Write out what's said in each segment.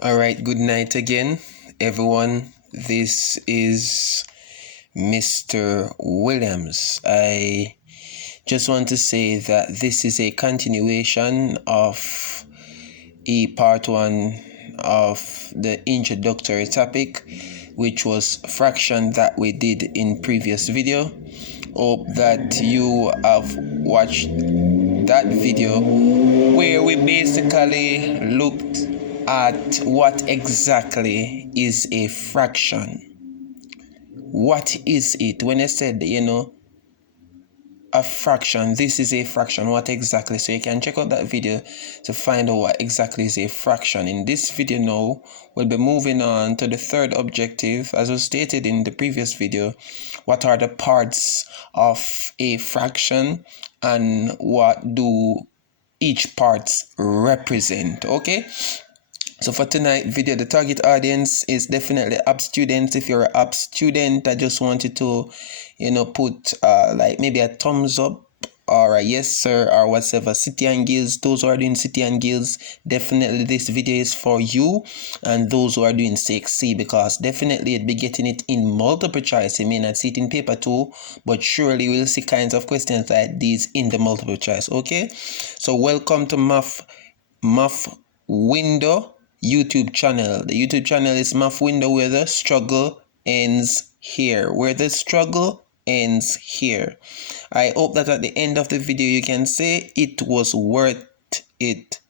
All right, good night again, everyone. This is Mr. Williams. I just want to say that this is a continuation of part one of the introductory topic, which was fraction that we did in previous video. Hope that you have watched that video where we basically looked at what exactly is a fraction. What is it? When I said, a fraction, this is a fraction, what exactly? So you can check out that video to find out what exactly is a fraction. In this video now, we'll be moving on to the third objective. As was stated in the previous video, what are the parts of a fraction and what do each parts represent? Okay, so for tonight video, the target audience is definitely app students. If you're an app student, I just want you to put like maybe a thumbs up or a yes sir or whatever. City and Guilds, those who are doing City and Guilds, definitely this video is for you. And those who are doing 6C, because definitely you'll be getting it in multiple choice. You may not see it in paper too, but surely we'll see kinds of questions like these in the multiple choice. Okay, so welcome to Math Window YouTube channel. The YouTube channel is Math Window, where the struggle ends here. Where the struggle ends here. I hope that at the end of the video you can say it was worth it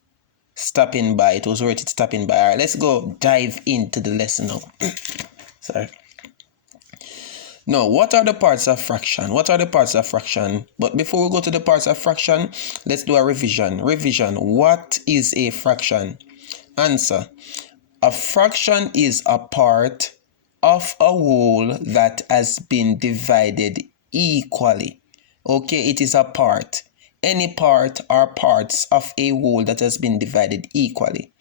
stopping by. It was worth it stopping by. All right, let's go dive into the lesson now. Sorry. Now, what are the parts of fraction? What are the parts of fraction? But before we go to the parts of fraction, let's do a revision. What is a fraction? Answer. A fraction is a part of a whole that has been divided equally. Okay, it is a part. Any part or parts of a whole that has been divided equally.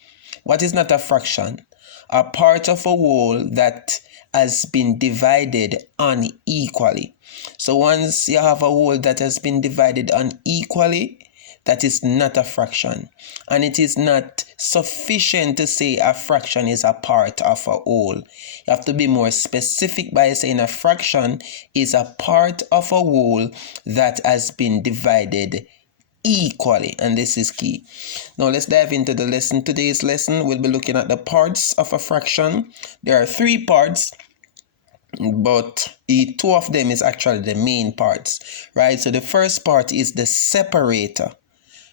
What is not a fraction? A part of a whole that has been divided unequally. So once you have a whole that has been divided unequally, that is not a fraction. And it is not sufficient to say a fraction is a part of a whole. You have to be more specific by saying a fraction is a part of a whole that has been divided equally, and this is key. Now let's dive into the lesson. Today's lesson, we'll be looking at the parts of a fraction. There are 3 parts, but 2 of them is actually the main parts, right? So the first part is the separator.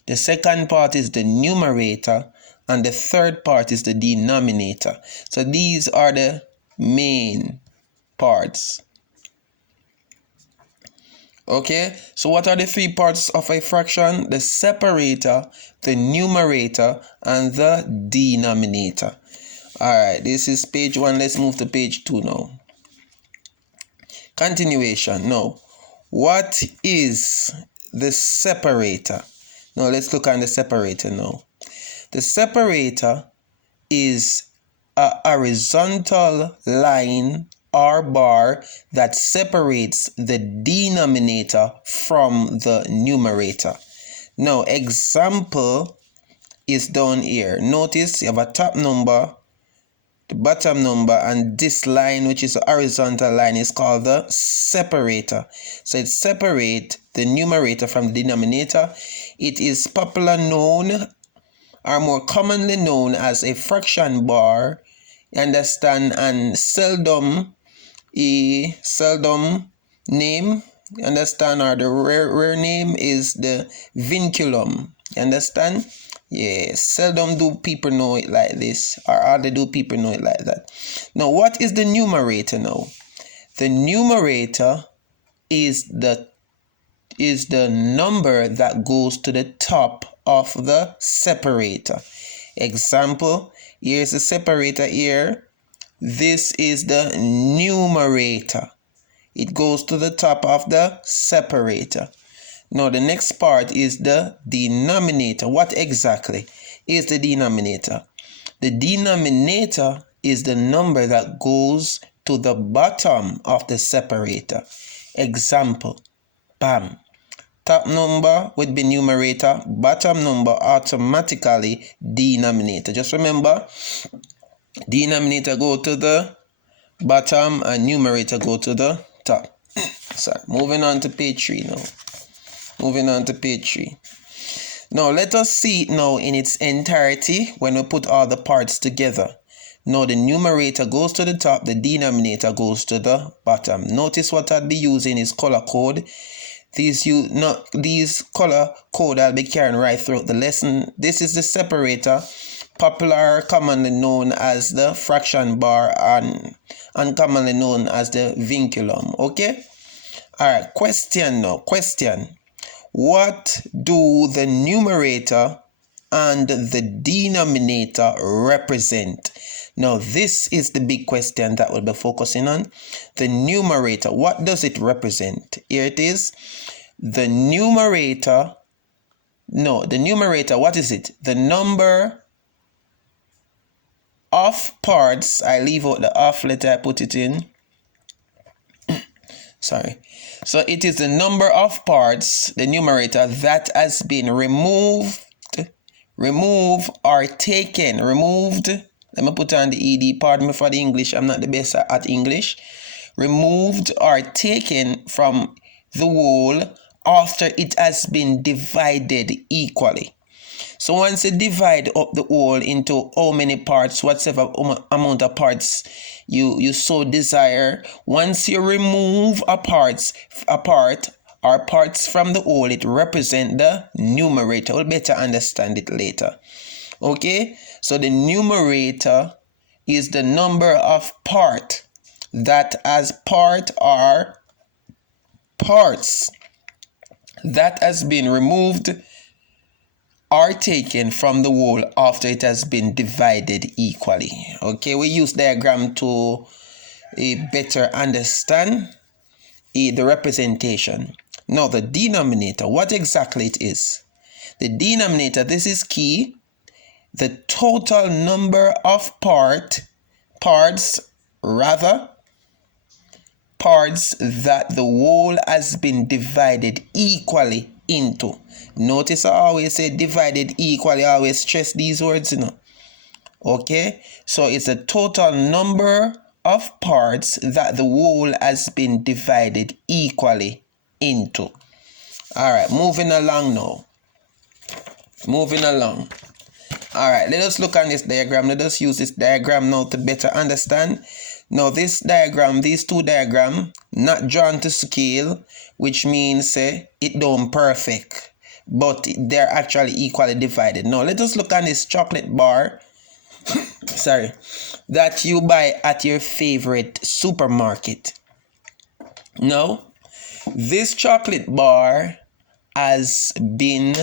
The second part is the numerator, and the third part is the denominator. So these are the main parts. Okay, so what are the 3 parts of a fraction? The separator, the numerator, and the denominator. Alright, this is page 1. Let's move to page 2 now. Continuation. Now, what is the separator? Now, let's look at the separator now. The separator is a horizontal line or bar that separates the denominator from the numerator. Now, example is down here. Notice you have a top number, the bottom number, and this line, which is a horizontal line, is called the separator. So it separates the numerator from the denominator. It is popularly known, or more commonly known, as a fraction bar. You understand? And seldom name, you understand, or the rare name is the vinculum. You understand? Yeah, seldom do people know it like this, or hardly do people know it like that. Now, what is the numerator now? The numerator is the number that goes to the top of the separator. Example, here's the separator here. This is the numerator. It goes to the top of the separator. Now the next part is the denominator. What exactly is the denominator? The denominator is the number that goes to the bottom of the separator. Example, bam. Top number would be numerator, bottom number automatically denominator. Just remember, Denominator go to the bottom and numerator go to the top. Sorry, moving on to page 3 now. Moving on to page 3. Now let us see it now in its entirety when we put all the parts together. Now the numerator goes to the top, the denominator goes to the bottom. Notice what I'll be using is color code. These color code I'll be carrying right throughout the lesson. This is the separator, popular commonly known as the fraction bar and uncommonly known as the vinculum. Okay? Alright, question now. Question. What do the numerator and the denominator represent? Now, this is the big question that we'll be focusing on. The numerator, what does it represent? Here it is. The numerator, what is it? The number of parts, I leave out the off letter, I put it in. Sorry. So it is the number of parts, the numerator, that has been removed or taken. Removed. Let me put on the ed. Pardon me for the English. I'm not the best at English. Removed or taken from the whole after it has been divided equally. So once you divide up the whole into how many parts, whatever amount of parts you so desire, once you remove a part or parts from the whole, it represents the numerator. We'll better understand it later. Okay, so the numerator is the number of part that as part or parts that has been removed or taken from the whole after it has been divided equally. Okay, we use diagram to better understand the representation. Now the denominator, what exactly it is? The denominator, this is key. The total number of parts that the whole has been divided equally into. Notice I always say divided equally. I always stress these words, Okay, so it's the total number of parts that the whole has been divided equally into. All right, moving along now. All right, let us look on this diagram. Let us use this diagram now to better understand. Now, this diagram, these two diagrams, not drawn to scale, which means it don't perfect, but they're actually equally divided. Now, let us look on this chocolate bar, that you buy at your favorite supermarket. Now, this chocolate bar has been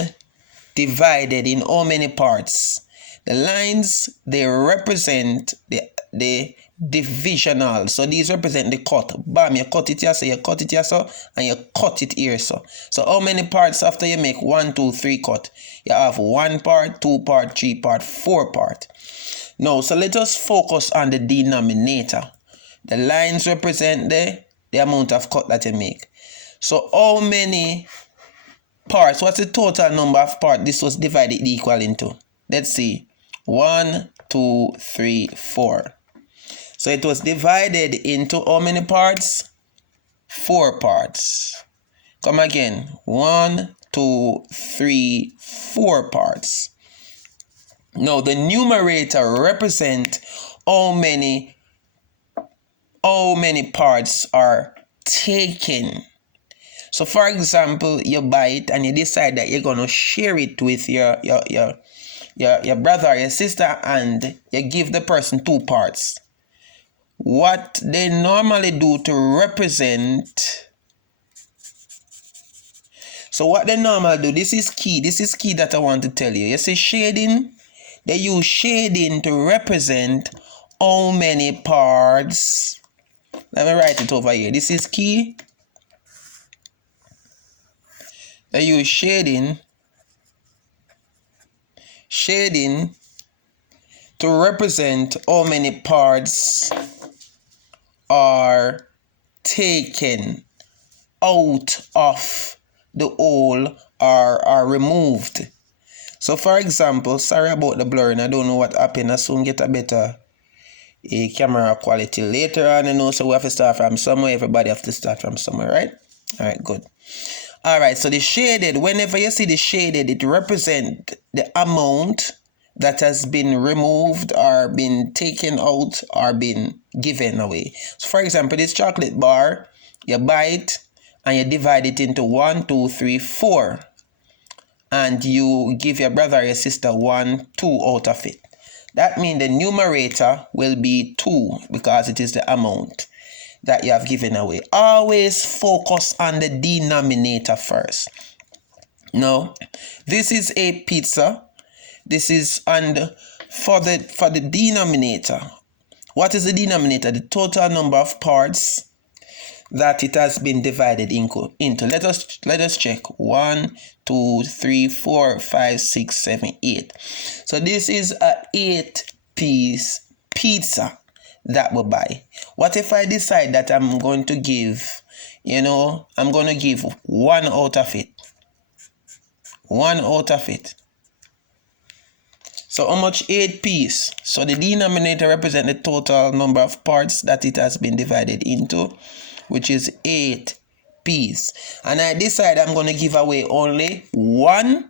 divided in how many parts? The lines, they represent the divisional. So these represent the cut. Bam, you cut it here, so you cut it here, so, and you cut it here, so. So how many parts after you make 1, 2, 3 cut? You have 1 part, 2 part, 3 part, 4 part. Now, so let us focus on the denominator. The lines represent the amount of cut that you make. So how many parts? What's the total number of parts this was divided equal into? Let's see. 1, 2, 3, 4. So it was divided into how many parts? 4 parts. Come again. 1, 2, 3, 4 parts. Now the numerator represents how many parts are taken. So for example, you buy it and you decide that you're gonna share it with your brother or your sister, and you give the person 2 parts. What they normally do to represent, so what they normally do, this is key that I want to tell you. You see shading, they use shading to represent how many parts. Let me write it over here. This is key. They use shading to represent how many parts are taken out of the whole or are removed. So for example, sorry about the blurring, I don't know what happened. I soon get a better a camera quality later on, you know, so we have to start from somewhere. Everybody have to start from somewhere, right? All right, good. All right, so the shaded, whenever you see the shaded, it represents the amount that has been removed or been taken out or been given away. So for example, this chocolate bar, you buy it and you divide it into 1, 2, 3, 4. And you give your brother or your sister 1, 2 out of it. That means the numerator will be 2 because it is the amount that you have given away. Always focus on the denominator first. Now, this is a pizza. This is for the denominator. What is the denominator? The total number of parts that it has been divided into. Let us check. 1, 2, 3, 4, 5, 6, 7, 8. So this is a 8-piece pizza that we buy. What if I decide that I'm going to give, I'm going to give 1 out of it? 1 out of it. So how much? 8 pieces. So the denominator represents the total number of parts that it has been divided into, which is 8 pieces. And I decide I'm going to give away only 1,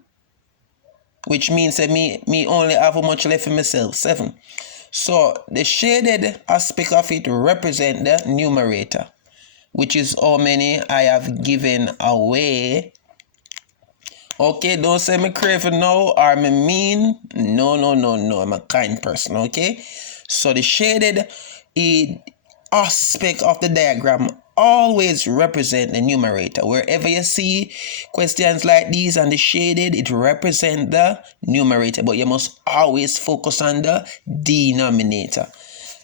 which means that me only have how much left for myself? 7. So the shaded aspect of it represents the numerator, which is how many I have given away. Okay, don't say me crazy now or me mean. No. I'm a kind person, okay? So the shaded aspect of the diagram always represent the numerator. Wherever you see questions like these and the shaded, it represents the numerator, but you must always focus on the denominator.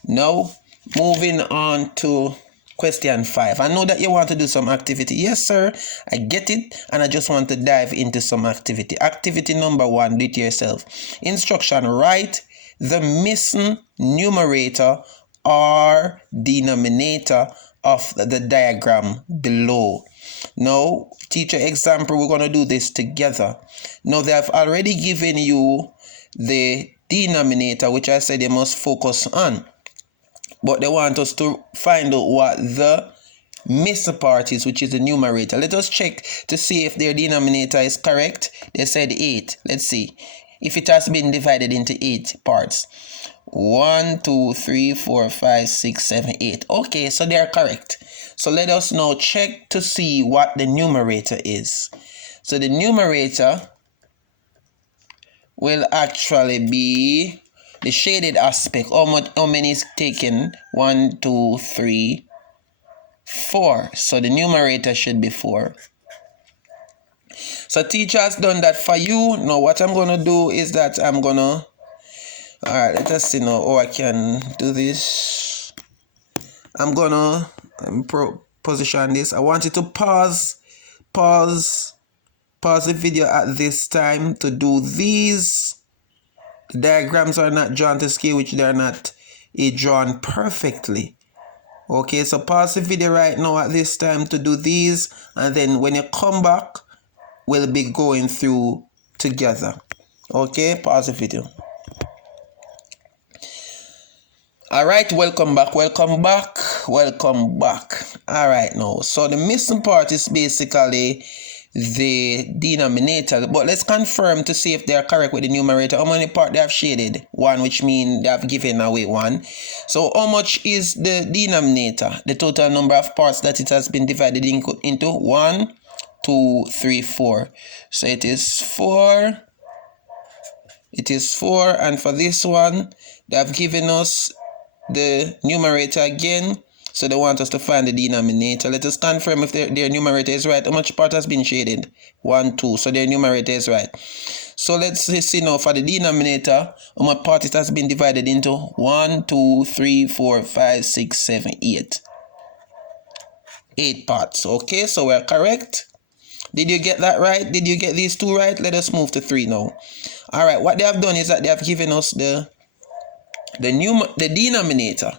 Now, moving on to question 5. I know that you want to do some activity. Yes, sir, I get it, and I just want to dive into some activity. Activity number 1, do it yourself. Instruction: write the missing numerator or denominator of the diagram below. Now, teacher example, we're going to do this together. Now, they have already given you the denominator, which I said you must focus on. But they want us to find out what the missing part is, which is the numerator. Let us check to see if their denominator is correct. They said 8. Let's see if it has been divided into 8 parts. 1, 2, 3, 4, 5, 6, 7, 8. Okay, so they are correct. So let us now check to see what the numerator is. So the numerator will actually be the shaded aspect. How many is taken? 1, 2, 3, 4. So the numerator should be 4. So teacher has done that for you. Now what I'm going to do is that I'm going to... Alright, let us see now how I can do this. I'm going to position this. I want you to pause the video at this time to do these. The diagrams are not drawn to scale, which they are not drawn perfectly. Okay, so pause the video right now at this time to do these, and then when you come back, we'll be going through together. Okay, pause the video. Alright, welcome back. Alright, now, so the missing part is basically the denominator, but let's confirm to see if they are correct with the numerator. How many parts they have shaded? 1, which means they have given away 1. So how much is the denominator? The total number of parts that it has been divided into 1, 2, 3, 4. So it is 4. It is 4, and for this one, they have given us the numerator again. So they want us to find the denominator. Let us confirm if their numerator is right. How much part has been shaded? 1, 2. So their numerator is right. So let's see now for the denominator, how much part it has been divided into? 1, 2, 3, 4, 5, 6, 7, 8. 8 parts. Okay, so we're correct. Did you get that right? Did you get these 2 right? Let us move to 3 now. Alright, what they have done is that they have given us the denominator.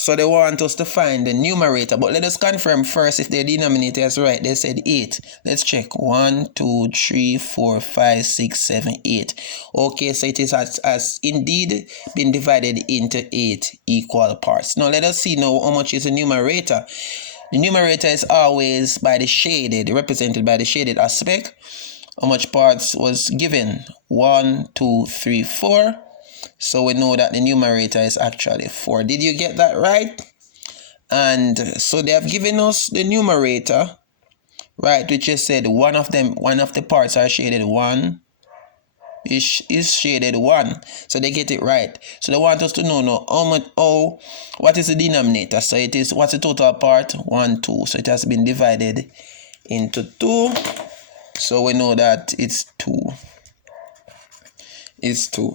So they want us to find the numerator, but let us confirm first if their denominator is right. They said 8. Let's check. 1, 2, 3, 4, 5, 6, 7, 8. Okay, so it has indeed been divided into 8 equal parts. Now let us see now how much is the numerator. The numerator is always by the shaded, represented by the shaded aspect. How much parts was given? 1, 2, 3, 4. So we know that the numerator is actually 4. Did you get that right? And so they have given us the numerator, right, which is said one of the parts are shaded 1 is shaded 1. So they get it right. So they want us to know now what is the denominator. So it is, what's the total part? 1, 2. So it has been divided into 2. So we know that it's 2. It's 2.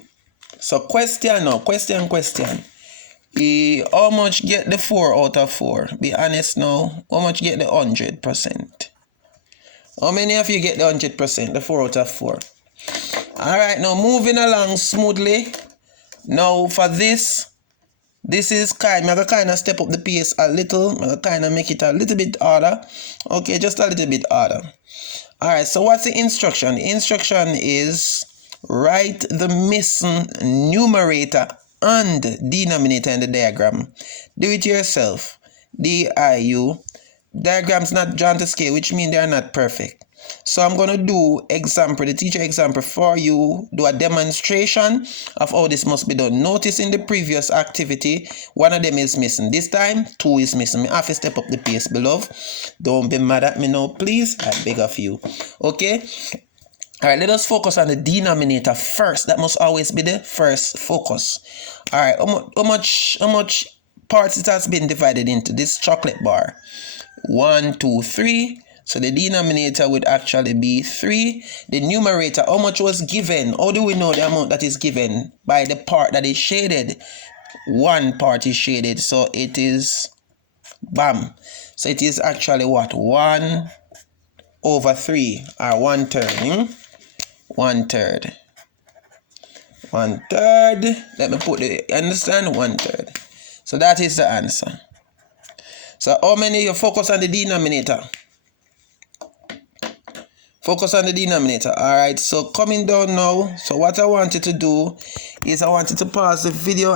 So question now, question. How much get the 4 out of 4? Be honest now. How much get the 100%? How many of you get the 100%? The 4 out of 4. Alright, now moving along smoothly. Now for this is I'm going to kind of step up the pace a little. I'm going to kind of make it a little bit harder. Okay, just a little bit harder. Alright, so what's the instruction? The instruction is write the missing numerator and denominator in the diagram. Do it yourself. DIU. Diagrams not drawn to scale, which means they are not perfect. So I'm going to do the teacher example for you, do a demonstration of how this must be done. Notice in the previous activity, one of them is missing. This time, 2 is missing. I have to step up the pace, beloved. Don't be mad at me now, please. I beg of you. Okay? Alright, let us focus on the denominator first. That must always be the first focus. Alright, how much parts it has been divided into? This chocolate bar. 1, 2, 3. So the denominator would actually be 3. The numerator, how much was given? How do we know the amount that is given? By the part that is shaded. 1 part is shaded. So it is, bam. So it is actually what? 1 over 3, or 1/3. 1/3. 1/3. Let me put the, understand? 1/3. So that is the answer. So how many you focus on the denominator? Focus on the denominator. Alright, so coming down now. So what I want you to do is I want you to pause the video